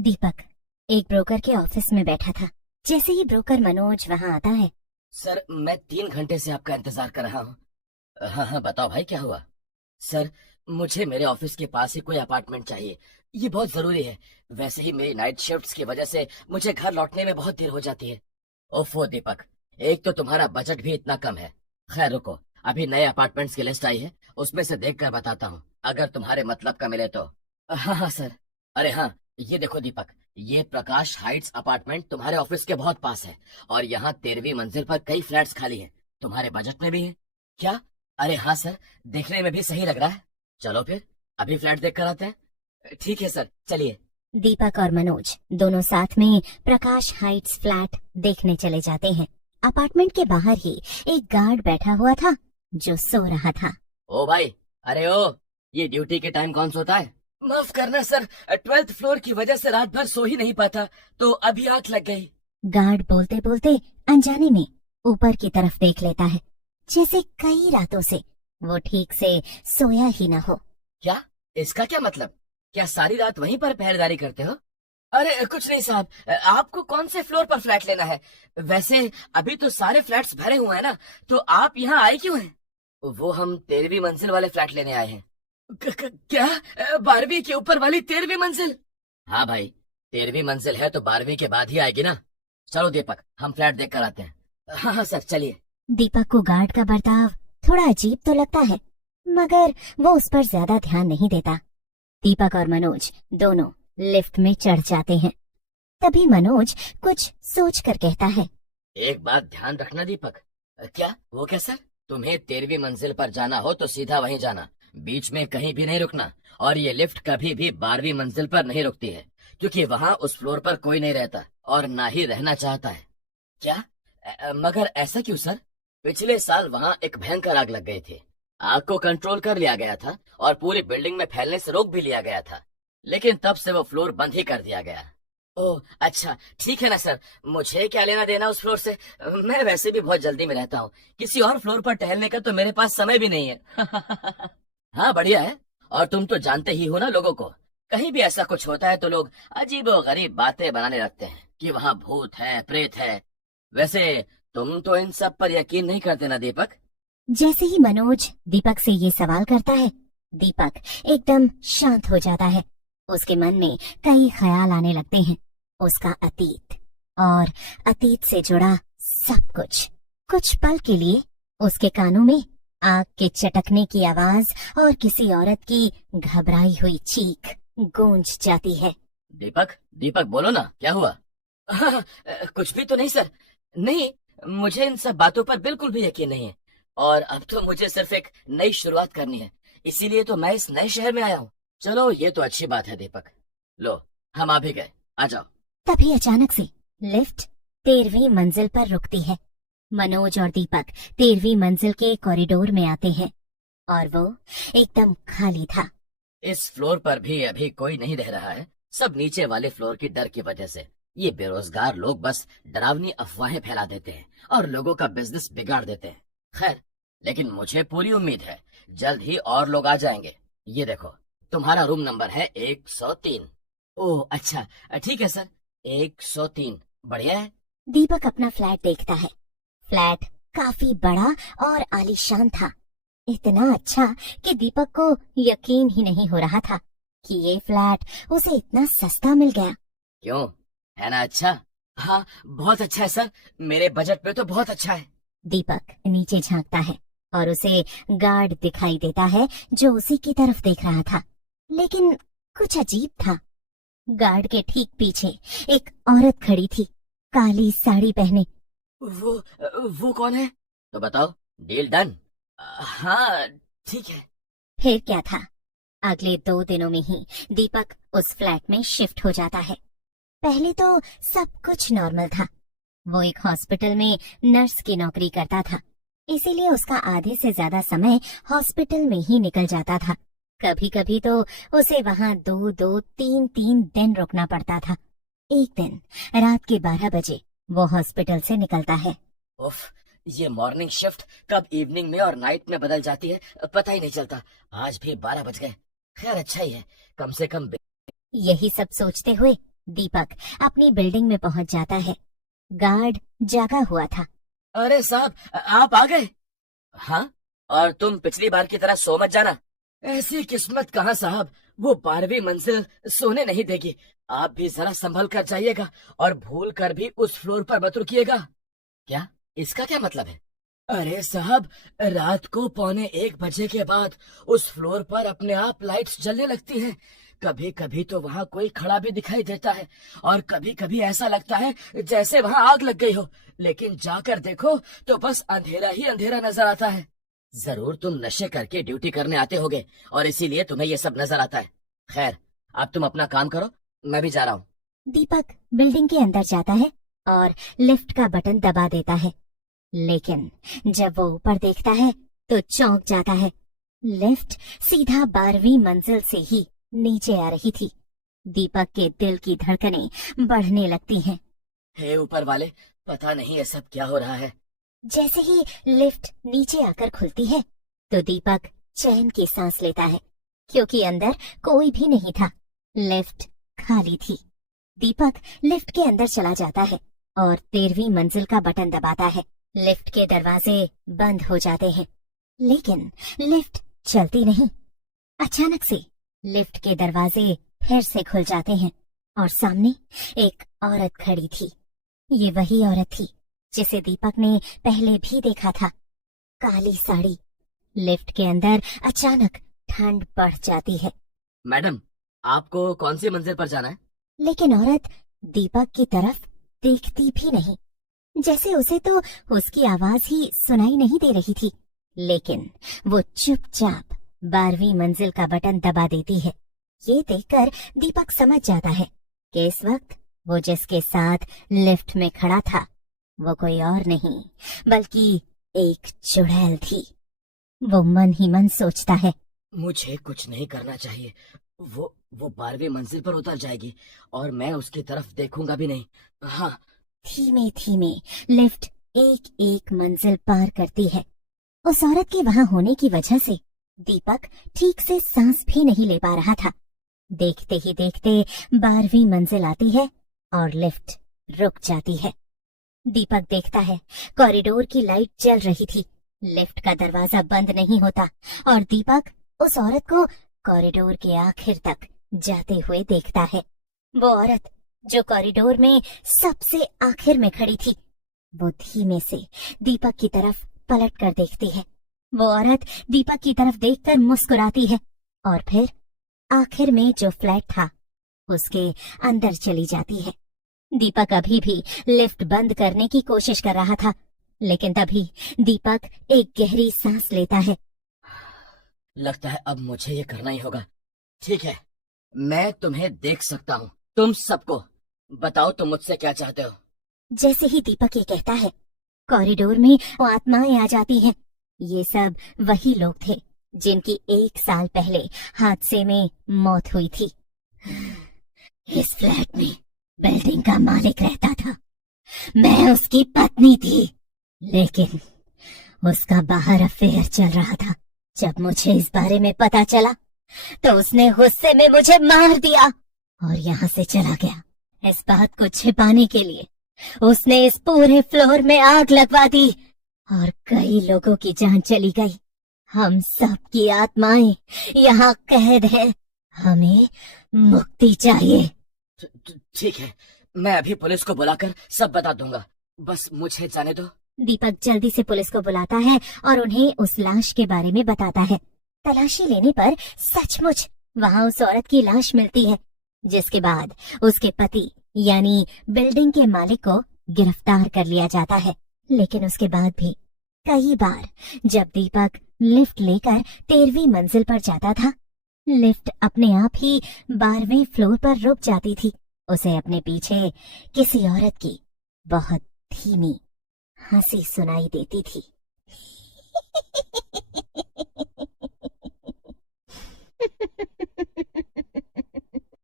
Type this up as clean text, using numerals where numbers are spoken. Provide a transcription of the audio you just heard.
दीपक एक ब्रोकर के ऑफिस में बैठा था। जैसे ही ब्रोकर मनोज वहां आता है। सर, मैं 3 घंटे से आपका इंतजार कर रहा हूँ। हाँ हाँ, बताओ भाई, क्या हुआ? सर, मुझे मेरे ऑफिस के पास ही कोई अपार्टमेंट चाहिए। ये बहुत जरूरी है। वैसे ही मेरी नाइट शिफ्ट्स की वजह से मुझे घर लौटने में बहुत देर हो जाती है। ओफो दीपक, एक तो तुम्हारा बजट भी इतना कम है। खैर रुको, अभी नए अपार्टमेंट्स की लिस्ट आई है, उसमें से देख कर बताता हूँ, अगर तुम्हारे मतलब का मिले तो। हाँ हाँ सर। अरे हाँ, ये देखो दीपक, ये प्रकाश हाइट्स अपार्टमेंट तुम्हारे ऑफिस के बहुत पास है, और यहाँ 13वीं मंजिल पर कई फ्लैट्स खाली हैं। तुम्हारे बजट में भी है क्या? अरे हाँ सर, देखने में भी सही लग रहा है। चलो फिर अभी फ्लैट देख कर आते हैं। ठीक है सर, चलिए। दीपक और मनोज दोनों साथ में प्रकाश हाइट्स फ्लैट देखने चले जाते हैं। अपार्टमेंट के बाहर ही एक गार्ड बैठा हुआ था जो सो रहा था। ओ भाई, अरे ओ, ये ड्यूटी के टाइम कौन सोता है? माफ करना सर, 12th फ्लोर की वजह से रात भर सो ही नहीं पाता, तो अभी आंख लग गई। गार्ड बोलते बोलते अनजाने में ऊपर की तरफ देख लेता है, जैसे कई रातों से वो ठीक से सोया ही न हो। क्या? इसका क्या मतलब? क्या सारी रात वहीं पर पहरेदारी करते हो? अरे कुछ नहीं साहब, आपको कौन से फ्लोर पर फ्लैट लेना है? वैसे अभी तो सारे फ्लैट्स भरे हुए हैं ना, तो आप यहाँ आए क्यों हैं? वो हम 13वीं मंजिल वाले फ्लैट लेने आए हैं। क्या? 12वीं के ऊपर वाली 13वीं मंजिल? हाँ भाई, 13वीं मंजिल है तो 12वीं के बाद ही आएगी ना। चलो दीपक, हम फ्लैट देख कर आते हैं। हाँ हाँ सर, चलिए। दीपक को गार्ड का बर्ताव थोड़ा अजीब तो लगता है, मगर वो उस पर ज्यादा ध्यान नहीं देता। दीपक और मनोज दोनों लिफ्ट में चढ़ जाते हैं। तभी मनोज कुछ सोच कर कहता है। एक बात ध्यान रखना दीपक। क्या? वो क्या सर? तुम्हें 13वीं मंजिल पर जाना हो तो सीधा वहीं जाना, बीच में कहीं भी नहीं रुकना। और ये लिफ्ट कभी भी 12वीं मंजिल पर नहीं रुकती है, क्योंकि वहाँ उस फ्लोर पर कोई नहीं रहता और ना ही रहना चाहता है। क्या? मगर ऐसा क्यों सर? पिछले साल वहाँ एक भयंकर आग लग गई थी। आग को कंट्रोल कर लिया गया था और पूरी बिल्डिंग में फैलने से रोक भी लिया गया था, लेकिन तब से वो फ्लोर बंद ही कर दिया गया। ओह अच्छा, ठीक है ना सर, मुझे क्या लेना देना उस फ्लोर से। मैं वैसे भी बहुत जल्दी में रहता हूँ, किसी और फ्लोर पर टहलने का तो मेरे पास समय भी नहीं है। हाँ बढ़िया है। और तुम तो जानते ही हो ना लोगों को, कहीं भी ऐसा कुछ होता है तो लोग अजीब और गरीब बातें बनाने लगते हैं कि वहाँ भूत है, प्रेत है। वैसे तुम तो इन सब पर यकीन नहीं करते ना दीपक? जैसे ही मनोज दीपक से ये सवाल करता है, दीपक एकदम शांत हो जाता है। उसके मन में कई ख्याल आने लगते हैं। उसका अतीत और अतीत से जुड़ा सब कुछ। कुछ पल के लिए उसके कानों में आग के चटकने की आवाज और किसी औरत की घबराई हुई चीख गूंज जाती है। दीपक, दीपक बोलो ना, क्या हुआ? कुछ भी तो नहीं सर। नहीं, मुझे इन सब बातों पर बिल्कुल भी यकीन नहीं है, और अब तो मुझे सिर्फ एक नई शुरुआत करनी है, इसीलिए तो मैं इस नए शहर में आया हूँ। चलो ये तो अच्छी बात है दीपक। लो, हम आ भी गए, आ जाओ। तभी अचानक से लिफ्ट 13वीं मंजिल पर रुकती है। मनोज और दीपक 13वीं मंजिल के कॉरिडोर में आते हैं और वो एकदम खाली था। इस फ्लोर पर भी अभी कोई नहीं रह रहा है, सब नीचे वाले फ्लोर की डर की वजह से। ये बेरोजगार लोग बस डरावनी अफवाहें फैला देते हैं और लोगों का बिजनेस बिगाड़ देते हैं। खैर, लेकिन मुझे पूरी उम्मीद है जल्द ही और लोग आ जाएंगे। ये देखो, तुम्हारा रूम नंबर है 103। ओह अच्छा, ठीक है सर, 103 बढ़िया है। दीपक अपना फ्लैट देखता है। फ्लैट काफी बड़ा और आलीशान था। इतना अच्छा कि दीपक को यकीन ही नहीं हो रहा था कि ये फ्लैट उसे इतना सस्ता मिल गया। क्यों, है ना अच्छा? हाँ बहुत अच्छा है सर, मेरे बजट में तो बहुत अच्छा है। दीपक नीचे झांकता है और उसे गार्ड दिखाई देता है जो उसी की तरफ देख रहा था। लेकिन कुछ अजीब था। गार्ड के ठीक पीछे एक औरत खड़ी थी, काली साड़ी पहने। वो वो कौन है? तो बताओ, डील डन। हाँ ठीक है। फिर क्या था, अगले 2 दिनों में ही दीपक उस फ्लैट में शिफ्ट हो जाता है। पहले तो सब कुछ नॉर्मल था। वो एक हॉस्पिटल में नर्स की नौकरी करता था, इसीलिए उसका आधे से ज्यादा समय हॉस्पिटल में ही निकल जाता था। कभी कभी तो उसे वहां 2-2, 3-3 दिन रुकना पड़ता था। एक दिन रात के 12 बजे वो हॉस्पिटल से निकलता है। उफ, ये मॉर्निंग शिफ्ट कब इवनिंग में और नाइट में बदल जाती है पता ही नहीं चलता। आज भी 12 बज गए। खैर अच्छा ही है, कम से कम। यही सब सोचते हुए दीपक अपनी बिल्डिंग में पहुंच जाता है। गार्ड जागा हुआ था। अरे साहब, आप आ गए? हाँ, और तुम पिछली बार की तरह सो मत जाना। ऐसी किस्मत कहाँ साहब, वो 12वीं मंजिल सोने नहीं देगी। आप भी जरा संभल कर जाइएगा और भूल कर भी उस फ्लोर पर मत रुकिएगा। क्या? इसका क्या मतलब है? अरे साहब, रात को 12:45 के बाद उस फ्लोर पर अपने आप लाइट्स जलने लगती हैं। कभी कभी तो वहाँ कोई खड़ा भी दिखाई देता है और कभी कभी ऐसा लगता है जैसे वहाँ आग लग गई हो, लेकिन जाकर देखो तो बस अंधेरा ही अंधेरा नजर आता है। जरूर तुम नशे करके ड्यूटी करने आते होगे और इसीलिए तुम्हें ये सब नजर आता है। खैर, अब तुम अपना काम करो, मैं भी जा रहा हूँ। दीपक बिल्डिंग के अंदर जाता है और लिफ्ट का बटन दबा देता है, लेकिन जब वो ऊपर देखता है तो चौंक जाता है। लिफ्ट सीधा 12वीं मंजिल से ही नीचे आ रही थी। दीपक के दिल की धड़कनें बढ़ने लगती हैं। हे ऊपर वाले, पता नहीं ये सब क्या हो रहा है। जैसे ही लिफ्ट नीचे आकर खुलती है तो दीपक चैन की सांस लेता है, क्योंकि अंदर कोई भी नहीं था। लिफ्ट खाली थी। दीपक लिफ्ट के अंदर चला जाता है और 13वीं मंजिल का बटन दबाता है। लिफ्ट के दरवाजे बंद हो जाते हैं, लेकिन लिफ्ट चलती नहीं। अचानक से लिफ्ट के दरवाजे फिर से खुल जाते हैं और सामने एक औरत खड़ी थी। ये वही औरत थी जिसे दीपक ने पहले भी देखा था। काली साड़ी। लिफ्ट के अंदर अचानक ठंड बढ़ जाती है। मैडम, आपको कौन सी मंजिल पर जाना है? लेकिन औरत दीपक की तरफ देखती भी नहीं, जैसे उसे तो उसकी आवाज ही सुनाई नहीं दे रही थी। लेकिन वो चुपचाप 12वीं मंजिल का बटन दबा देती है। ये देखकर दीपक समझ जाता है कि इस वक्त वो जिसके साथ लिफ्ट में खड़ा था वो कोई और नहीं बल्कि एक चुड़ैल थी। वो मन ही मन सोचता है, मुझे कुछ नहीं करना चाहिए। वो 12वीं मंजिल पर उतर जाएगी और मैं उसकी तरफ देखूंगा भी नहीं। हाँ। धीमे धीमे लिफ्ट एक एक मंजिल पार करती है। उस औरत के वहां होने की वजह से दीपक ठीक से सांस भी नहीं ले पा रहा था। देखते ही देखते 12वीं मंजिल आती है और लिफ्ट रुक जाती है। दीपक देखता है कॉरिडोर की लाइट जल रही थी। लिफ्ट का दरवाजा बंद नहीं होता और दीपक उस औरत को कॉरिडोर के आखिर तक जाते हुए देखता है। वो औरत जो कॉरिडोर में सबसे आखिर में खड़ी थी, वो धीमे से दीपक की तरफ पलट कर देखती है। वो औरत दीपक की तरफ देखकर मुस्कुराती है और फिर आखिर में जो फ्लैट था उसके अंदर चली जाती है। दीपक अभी भी लिफ्ट बंद करने की कोशिश कर रहा था, लेकिन तभी दीपक एक गहरी सांस लेता है। लगता है अब मुझे ये करना ही होगा। ठीक है, मैं तुम्हें देख सकता हूँ। तुम सबको बताओ, तुम मुझसे क्या चाहते हो? जैसे ही दीपक ये कहता है, कॉरिडोर में वो आत्माएं आ जाती हैं। ये सब वही लोग थे जिनकी 1 साल पहले हादसे में मौत हुई थी। इस फ्लैट में बिल्डिंग का मालिक रहता था। मैं उसकी पत्नी थी, लेकिन उसका बाहर अफेयर चल रहा था। जब मुझे इस बारे में पता चला तो उसने गुस्से में मुझे मार दिया और यहाँ से चला गया। इस बात को छिपाने के लिए उसने इस पूरे फ्लोर में आग लगवा दी और कई लोगों की जान चली गई। हम सब की आत्माएं यहाँ कैद है। हमें मुक्ति चाहिए। ठीक है, मैं अभी पुलिस को बुलाकर सब बता दूंगा। बस मुझे जाने दो। दीपक जल्दी से पुलिस को बुलाता है और उन्हें उस लाश के बारे में बताता है। तलाशी लेने पर सचमुच वहाँ उस औरत की लाश मिलती है, जिसके बाद उसके पति यानी बिल्डिंग के मालिक को गिरफ्तार कर लिया जाता है। लेकिन उसके बाद भी कई बार जब दीपक लिफ्ट लेकर 13वीं मंजिल पर जाता था, लिफ्ट अपने आप ही 12वें फ्लोर पर रुक जाती थी। उसे अपने पीछे किसी औरत की बहुत धीमी हंसी सुनाई देती थी।